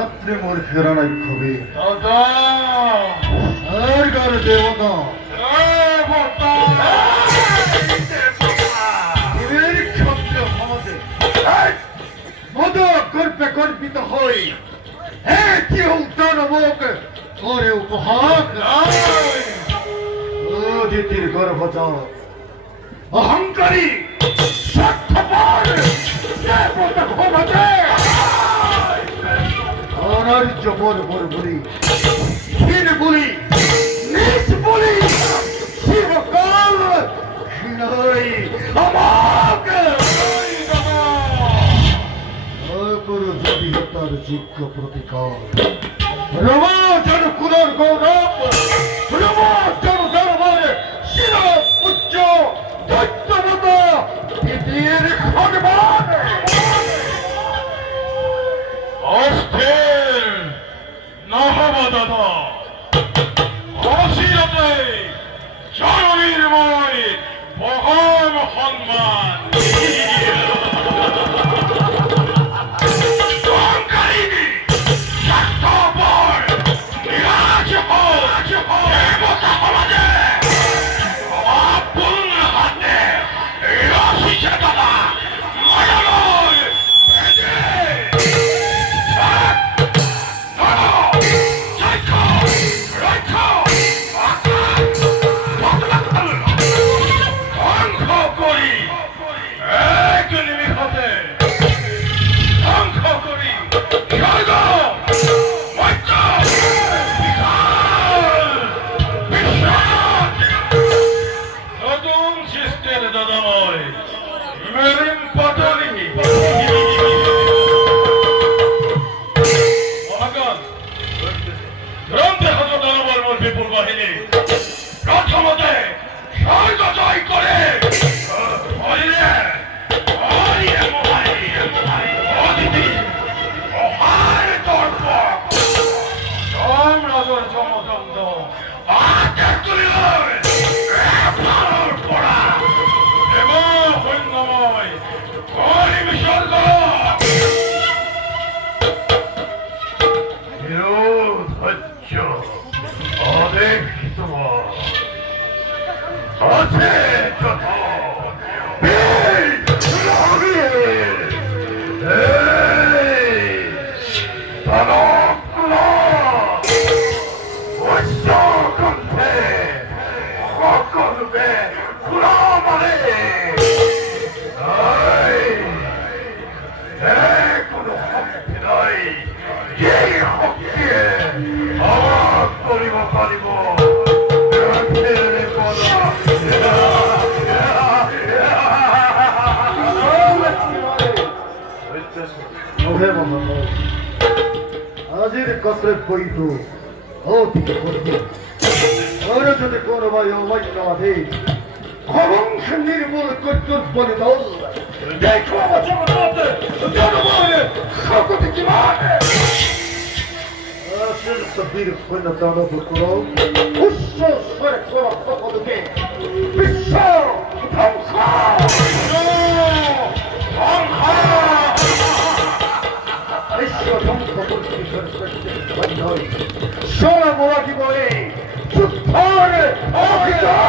আপনি মোর হিরোনাইখোy দাদা আর গারে দেবতা এর ক্ষমতা আমাদের মদ করপে কল্পিত হই হে কি উত্তর মুখ করে উপহার ও দিতির গর্ভজা অহংকারী স্বার্থপর দেবতা ক্ষমতা অনার্য বল বলি ক্ষীণ বলি নিজ বলি শিবকাল ক্ষীণই আমাকে করো যদি তার যোগ্য প্রতিকার রমাজন কুলর গৌরব রমাজন দরবারে শির উচ্চ দৈত্যবত পৃথিবীর খণ্ডমান অস্থির না হব দাদা অসিরতে জননীরময় মহান সম্মান আছে হে মহাকাল, আজির কর্তব্যই তো অতি কঠিন। আর যদি কোনো ভাই অমান্য আধে অবংশ নির্মূল কর্তব্য দল দেখো আমার জগন্নাথে জনমানে শকতি কি মানে আসের সবীর কোন দানব করো উচ্চ স্বরে করো সকলকে বিশ্ব ধ্বংস বিশ্ব ধ্বংস করতে সোনা মোরা জীবনে যুদ্ধরে অভিযান